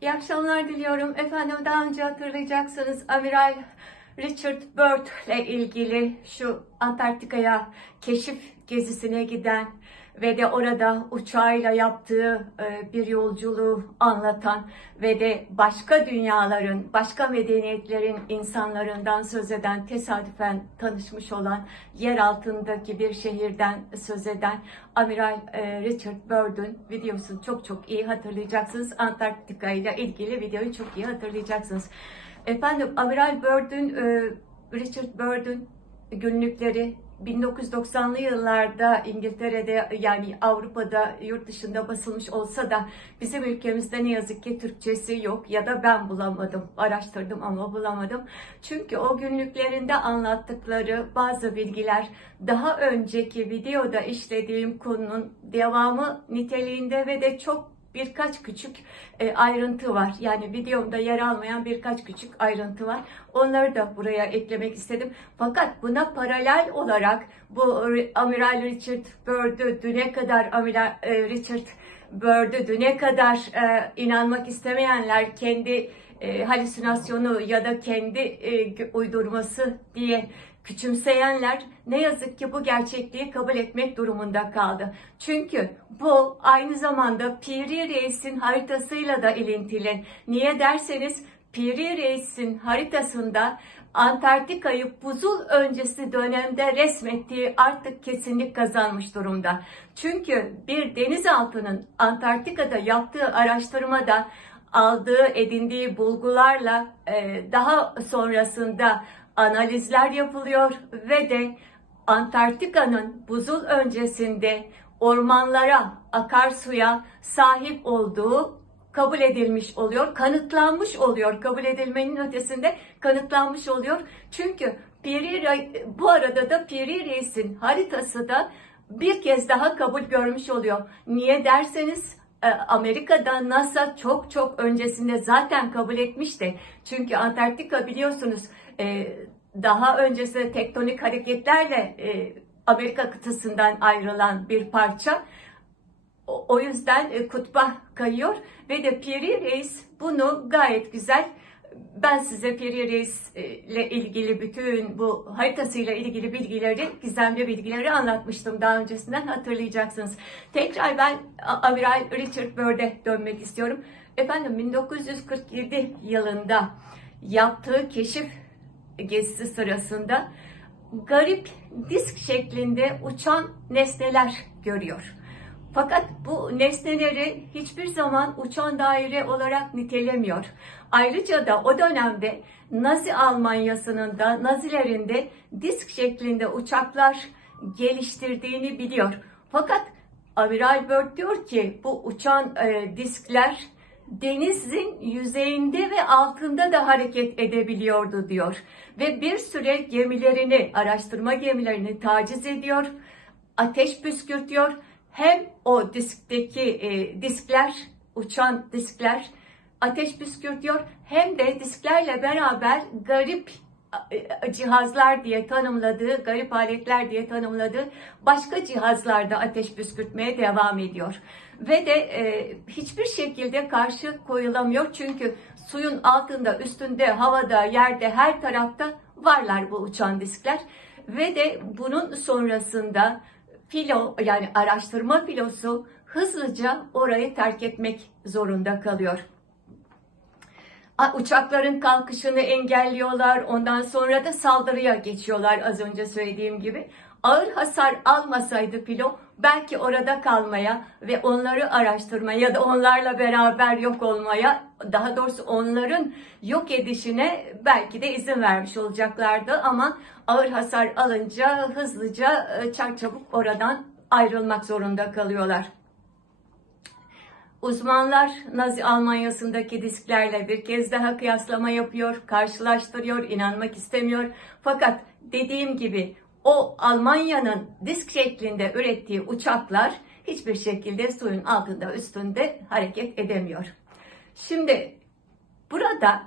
İyi akşamlar diliyorum. Efendim daha önce hatırlayacaksınız Amiral Richard Byrd ile ilgili şu Antarktika'ya keşif gezisine giden ve de orada uçağıyla yaptığı e, bir yolculuğu anlatan ve de başka dünyaların, başka medeniyetlerin insanlarından söz eden, tesadüfen tanışmış olan yer altındaki bir şehirden söz eden Amiral e, Richard Byrd'ün videosunu çok çok iyi hatırlayacaksınız. Antarktika ile ilgili videoyu çok iyi hatırlayacaksınız. Efendim Amiral Byrd'ün, e, Richard Byrd'ün günlükleri 1990'lı yıllarda İngiltere'de yani Avrupa'da yurt dışında basılmış olsa da bizim ülkemizde ne yazık ki Türkçesi yok ya da ben bulamadım. Araştırdım ama bulamadım. Çünkü o günlüklerinde anlattıkları bazı bilgiler daha önceki videoda işlediğim konunun devamı niteliğinde ve de çok birkaç küçük e, ayrıntı var. Yani videomda yer almayan birkaç küçük ayrıntı var. Onları da buraya eklemek istedim. Fakat buna paralel olarak bu Amiral Richard Byrd'ü düne kadar Amiral e, Richard Byrd'ü düne kadar e, inanmak istemeyenler kendi halüsinasyonu ya da kendi uydurması diye küçümseyenler ne yazık ki bu gerçekliği kabul etmek durumunda kaldı. Çünkü bu aynı zamanda Piri Reis'in haritasıyla da ilintili. Niye derseniz Piri Reis'in haritasında Antarktika'yı buzul öncesi dönemde resmettiği artık kesinlik kazanmış durumda. Çünkü bir denizaltının Antarktika'da yaptığı araştırmada aldığı, edindiği bulgularla daha sonrasında analizler yapılıyor ve de Antarktika'nın buzul öncesinde ormanlara, akarsuya sahip olduğu kabul edilmiş oluyor, kanıtlanmış oluyor. Kabul edilmenin ötesinde kanıtlanmış oluyor. Çünkü Piri, bu arada da Piri Reis'in haritası da bir kez daha kabul görmüş oluyor. Niye derseniz e, Amerika'da NASA çok çok öncesinde zaten kabul etmişti. Çünkü Antarktika biliyorsunuz e, daha öncesinde tektonik hareketlerle e, Amerika kıtasından ayrılan bir parça. O yüzden kutba kayıyor ve de Piri Reis bunu gayet güzel ben size Piri Reis ile ilgili bütün bu haritasıyla ilgili bilgileri, gizemli bilgileri anlatmıştım daha öncesinden hatırlayacaksınız. Tekrar ben Amiral Richard Byrd'e dönmek istiyorum. Efendim 1947 yılında yaptığı keşif gezisi sırasında garip disk şeklinde uçan nesneler görüyor. Fakat bu nesneleri hiçbir zaman uçan daire olarak nitelemiyor. Ayrıca da o dönemde Nazi Almanyası'nın da Nazilerin de disk şeklinde uçaklar geliştirdiğini biliyor. Fakat Amiral Byrd diyor ki bu uçan e, diskler denizin yüzeyinde ve altında da hareket edebiliyordu diyor. Ve bir süre gemilerini, araştırma gemilerini taciz ediyor, ateş püskürtüyor. Hem o diskteki e, diskler, uçan diskler ateş püskürtüyor hem de disklerle beraber garip e, cihazlar diye tanımladığı, garip aletler diye tanımladığı başka cihazlarda ateş püskürtmeye devam ediyor. Ve de e, hiçbir şekilde karşı koyulamıyor çünkü suyun altında, üstünde, havada, yerde, her tarafta varlar bu uçan diskler. Ve de bunun sonrasında filo yani araştırma filosu hızlıca orayı terk etmek zorunda kalıyor uçakların kalkışını engelliyorlar. Ondan sonra da saldırıya geçiyorlar az önce söylediğim gibi. Ağır hasar almasaydı filo belki orada kalmaya ve onları araştırmaya ya da onlarla beraber yok olmaya daha doğrusu onların yok edişine belki de izin vermiş olacaklardı ama ağır hasar alınca hızlıca e, çarçabuk oradan ayrılmak zorunda kalıyorlar. Uzmanlar Nazi Almanyası'ndaki disklerle bir kez daha kıyaslama yapıyor, karşılaştırıyor, inanmak istemiyor. Fakat dediğim gibi o Almanya'nın disk şeklinde ürettiği uçaklar hiçbir şekilde suyun altında üstünde hareket edemiyor. Şimdi burada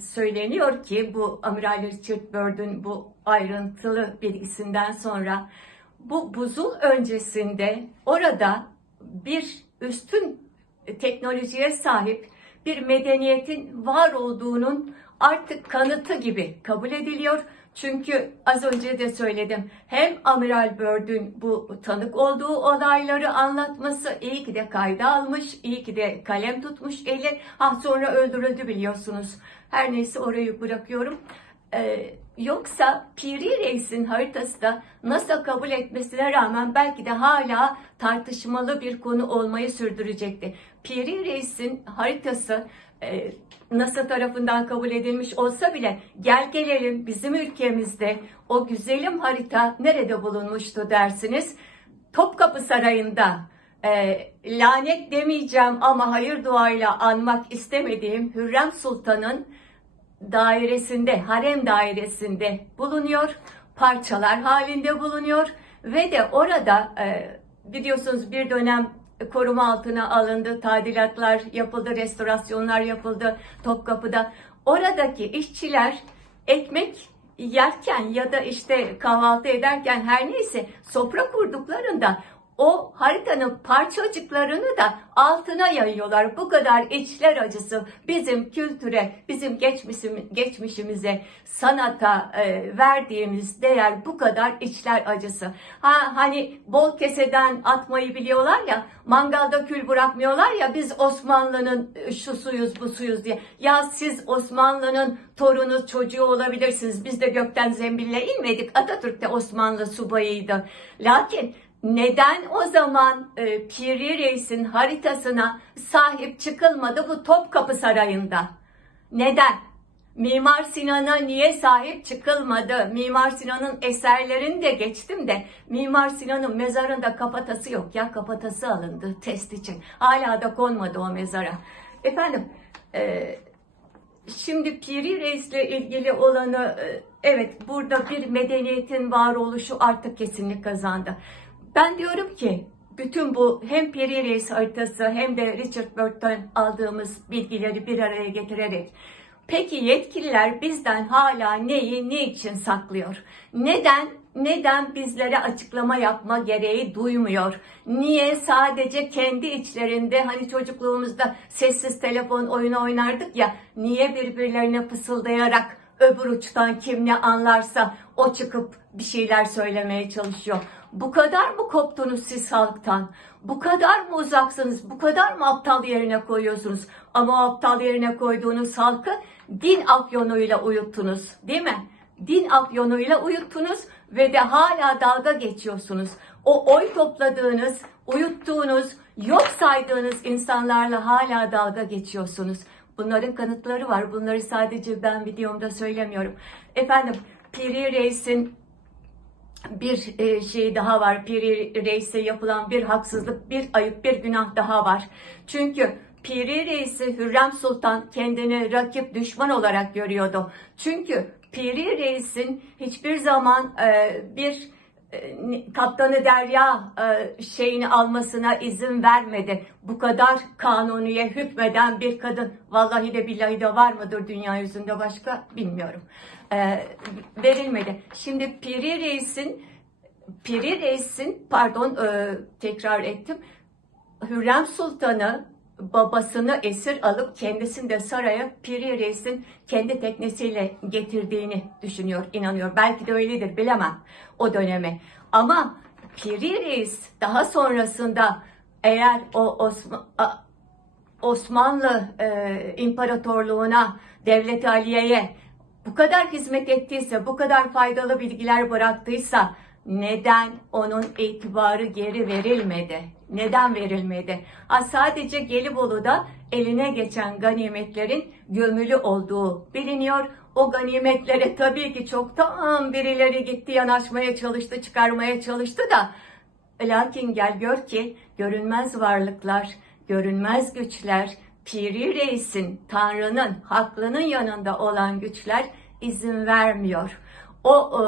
söyleniyor ki bu Amiral Richard Byrd'ün bu ayrıntılı bilgisinden sonra bu buzul öncesinde orada bir üstün teknolojiye sahip bir medeniyetin var olduğunun artık kanıtı gibi kabul ediliyor. Çünkü az önce de söyledim. Hem Amiral Byrd'ün bu tanık olduğu olayları anlatması iyi ki de kayda almış, iyi ki de kalem tutmuş eli. Ha sonra öldürüldü biliyorsunuz. Her neyse orayı bırakıyorum. Ee, yoksa Piri Reis'in haritası da NASA kabul etmesine rağmen belki de hala tartışmalı bir konu olmayı sürdürecekti. Piri Reis'in haritası e, NASA tarafından kabul edilmiş olsa bile gel gelelim bizim ülkemizde o güzelim harita nerede bulunmuştu dersiniz? Topkapı Sarayı'nda e, lanet demeyeceğim ama hayır duayla anmak istemediğim Hürrem Sultan'ın dairesinde, harem dairesinde bulunuyor. Parçalar halinde bulunuyor ve de orada e, biliyorsunuz bir dönem koruma altına alındı, tadilatlar yapıldı, restorasyonlar yapıldı Topkapı'da. Oradaki işçiler ekmek yerken ya da işte kahvaltı ederken her neyse sofra kurduklarında o haritanın parçacıklarını da altına yayıyorlar. Bu kadar içler acısı bizim kültüre, bizim geçmişim, geçmişimize, sanata e, verdiğimiz değer bu kadar içler acısı. Ha hani bol keseden atmayı biliyorlar ya, mangalda kül bırakmıyorlar ya biz Osmanlı'nın şu suyuz bu suyuz diye. Ya siz Osmanlı'nın torunu çocuğu olabilirsiniz. Biz de gökten zembille inmedik. Atatürk de Osmanlı subayıydı. Lakin neden o zaman e, Piri Reis'in haritasına sahip çıkılmadı bu Topkapı Sarayı'nda? Neden? Mimar Sinan'a niye sahip çıkılmadı? Mimar Sinan'ın eserlerini de geçtim de Mimar Sinan'ın mezarında kafatası yok ya kafatası alındı test için. Hala da konmadı o mezara. Efendim e, Şimdi Piri Reis'le ilgili olanı e, evet burada bir medeniyetin varoluşu artık kesinlik kazandı. Ben diyorum ki bütün bu hem Piri Reis haritası hem de Richard Burton aldığımız bilgileri bir araya getirerek peki yetkililer bizden hala neyi ne için saklıyor? Neden neden bizlere açıklama yapma gereği duymuyor? Niye sadece kendi içlerinde hani çocukluğumuzda sessiz telefon oyunu oynardık ya niye birbirlerine fısıldayarak öbür uçtan kim ne anlarsa o çıkıp bir şeyler söylemeye çalışıyor. Bu kadar mı koptunuz siz halktan? Bu kadar mı uzaksınız? Bu kadar mı aptal yerine koyuyorsunuz? Ama o aptal yerine koyduğunuz halkı din afyonuyla uyuttunuz değil mi? Din afyonuyla uyuttunuz ve de hala dalga geçiyorsunuz. O oy topladığınız, uyuttuğunuz, yok saydığınız insanlarla hala dalga geçiyorsunuz. Bunların kanıtları var. Bunları sadece ben videomda söylemiyorum. Efendim Piri Reis'in bir e, şey daha var. Piri Reis'e yapılan bir haksızlık, bir ayıp, bir günah daha var. Çünkü Piri Reis'i Hürrem Sultan kendini rakip düşman olarak görüyordu. Çünkü Piri Reis'in hiçbir zaman e, bir kaptanı derya e, şeyini almasına izin vermedi. Bu kadar kanuniye hükmeden bir kadın vallahi de billahi de var mıdır dünya yüzünde başka bilmiyorum. E, verilmedi. Şimdi Piri Reis'in Piri Reis'in pardon tekrar ettim. Hürrem Sultan'ı babasını esir alıp kendisini de saraya Piri Reis'in kendi teknesiyle getirdiğini düşünüyor, inanıyor. Belki de öyledir bilemem o dönemi. Ama Piri Reis daha sonrasında eğer o Osman, Osmanlı e, İmparatorluğuna, Devlet Aliye'ye bu kadar hizmet ettiyse, bu kadar faydalı bilgiler bıraktıysa neden onun itibarı geri verilmedi? Neden verilmedi? Ha, sadece Gelibolu'da eline geçen ganimetlerin gömülü olduğu biliniyor. O ganimetlere tabii ki çoktan birileri gitti yanaşmaya çalıştı, çıkarmaya çalıştı da lakin gel gör ki görünmez varlıklar, görünmez güçler, Piri Reis'in, Tanrı'nın, haklının yanında olan güçler izin vermiyor. O, e,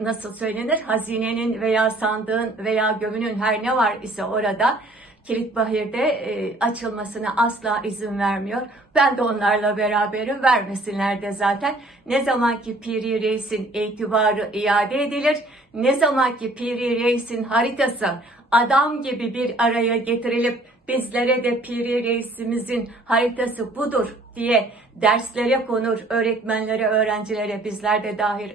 nasıl söylenir hazinenin veya sandığın veya gömünün her ne var ise orada kilit bahirde e, açılmasına asla izin vermiyor. Ben de onlarla beraberim vermesinler de zaten. Ne zaman ki Piri Reis'in itibarı iade edilir, ne zaman ki Piri Reis'in haritası adam gibi bir araya getirilip bizlere de Piri Reisimizin haritası budur diye derslere konur, öğretmenlere, öğrencilere bizler de dahil,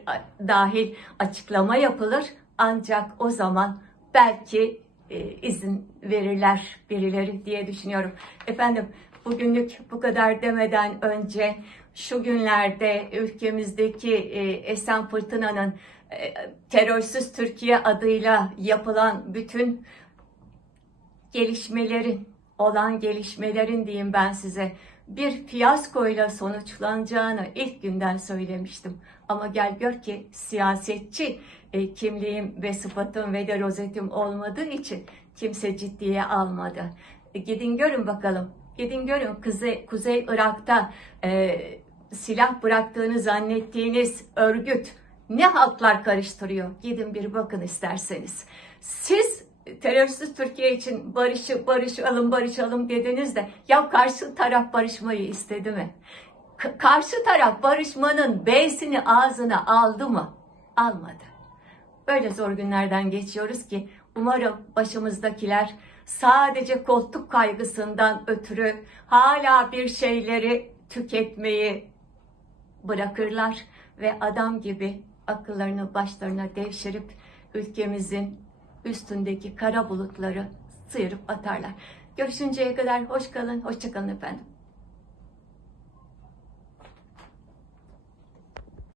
dahil açıklama yapılır. Ancak o zaman belki e, izin verirler birileri diye düşünüyorum. Efendim bugünlük bu kadar demeden önce şu günlerde ülkemizdeki e, esen fırtınanın e, terörsüz Türkiye adıyla yapılan bütün gelişmelerin, olan gelişmelerin diyeyim ben size bir fiyaskoyla sonuçlanacağını ilk günden söylemiştim. Ama gel gör ki siyasetçi e, kimliğim ve sıfatım ve de rozetim olmadığı için kimse ciddiye almadı. E, gidin görün bakalım. Gidin görün Kuzey, Kuzey Irak'ta e, silah bıraktığını zannettiğiniz örgüt ne halklar karıştırıyor? Gidin bir bakın isterseniz. Siz terörsüz Türkiye için barışı barışalım barışalım dediniz de ya karşı taraf barışmayı istedi mi? K- karşı taraf barışmanın B'sini ağzına aldı mı? Almadı. Böyle zor günlerden geçiyoruz ki umarım başımızdakiler sadece koltuk kaygısından ötürü hala bir şeyleri tüketmeyi bırakırlar ve adam gibi akıllarını başlarına devşirip ülkemizin üstündeki kara bulutları sıyırıp atarlar. Görüşünceye kadar hoş kalın, hoşça kalın efendim.